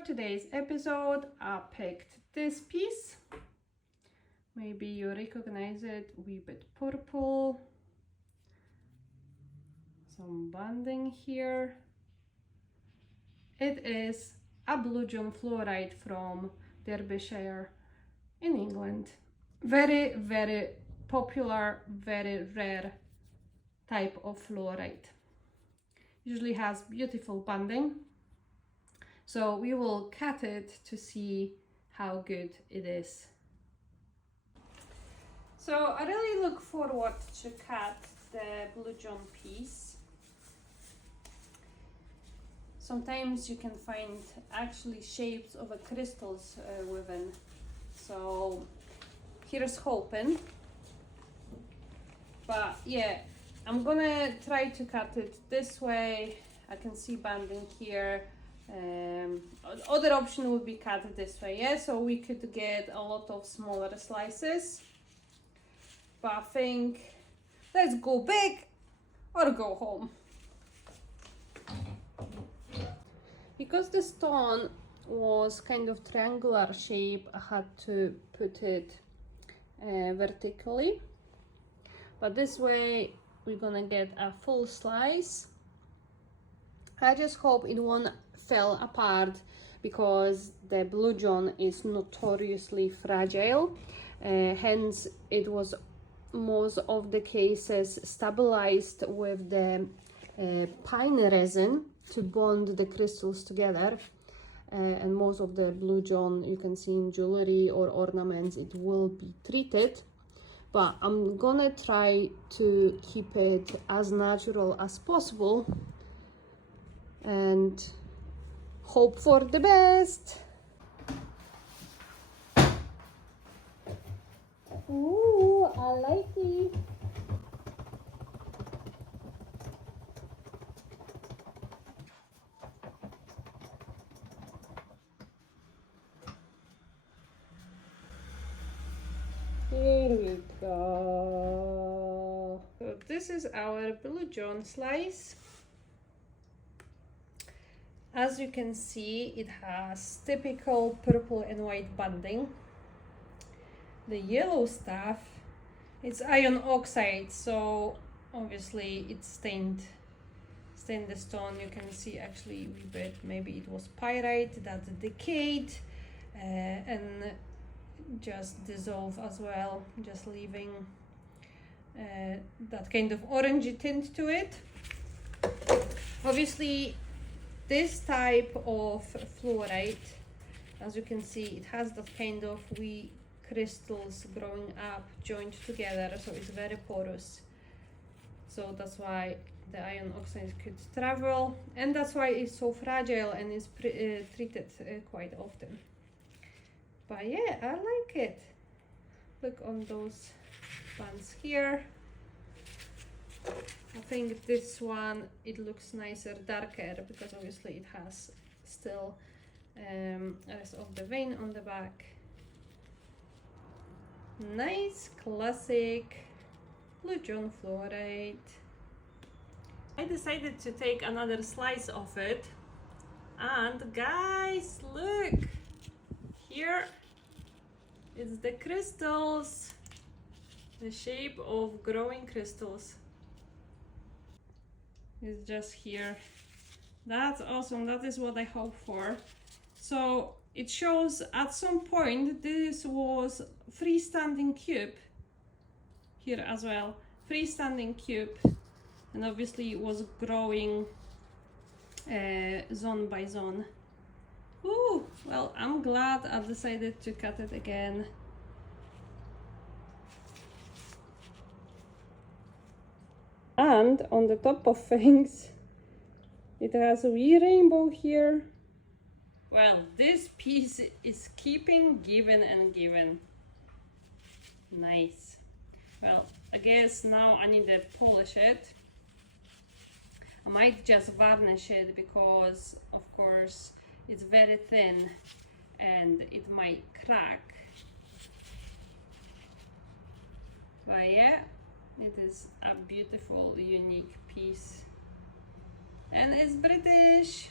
For today's episode, I picked this piece. Maybe you recognize it, a wee bit purple. Some banding here. It is a blue john fluorite from Derbyshire in England. Very, very popular, very rare type of fluorite. Usually has beautiful banding. So we will cut it to see how good it is. So I really look forward to cut the blue john piece. Sometimes you can find actually shapes of a crystals within. So here's hoping. But yeah, I'm gonna try to cut it this way. I can see banding here. Other option would be cut this way, yeah, so we could get a lot of smaller slices, but I think let's go big or go home. Because the stone was kind of triangular shape, I had to put it vertically, but this way we're gonna get a full slice. I just hope it won't fall apart because the blue john is notoriously fragile, hence it was most of the cases stabilized with the pine resin to bond the crystals together, and most of the blue john you can see in jewelry or ornaments it will be treated, but I'm gonna try to keep it as natural as possible and hope for the best. Ooh, I like it. Here we go. So this is our blue john slice. As you can see, it has typical purple and white banding. The yellow stuff, it's iron oxide, so obviously it's stained the stone. You can see actually a wee bit, maybe it was pyrite that decayed and just dissolved as well, just leaving that kind of orangey tint to it. Obviously this type of fluorite, as you can see, it has that kind of wee crystals growing up, joined together, so it's very porous. So that's why the iron oxide could travel, and that's why it's so fragile and is treated quite often. But yeah, I like it. Look on those bands here. I think this one, it looks nicer, darker, because obviously it has still rest of the vein on the back. Nice classic blue john fluorite. I decided to take another slice of it, and guys, look here, it's the crystals, the shape of growing crystals. It's just here. That's awesome. That is what I hope for. So it shows at some point this was freestanding cube here as well, freestanding cube, and obviously it was growing zone by zone. Ooh, well, I'm glad I decided to cut it again. And on the top of things, it has a wee rainbow here. Well, this piece is keeping giving and giving. Nice. Well, I guess now I need to polish it. I might just varnish it because, of course, it's very thin and it might crack. But yeah, it is a beautiful, unique piece. And it's British.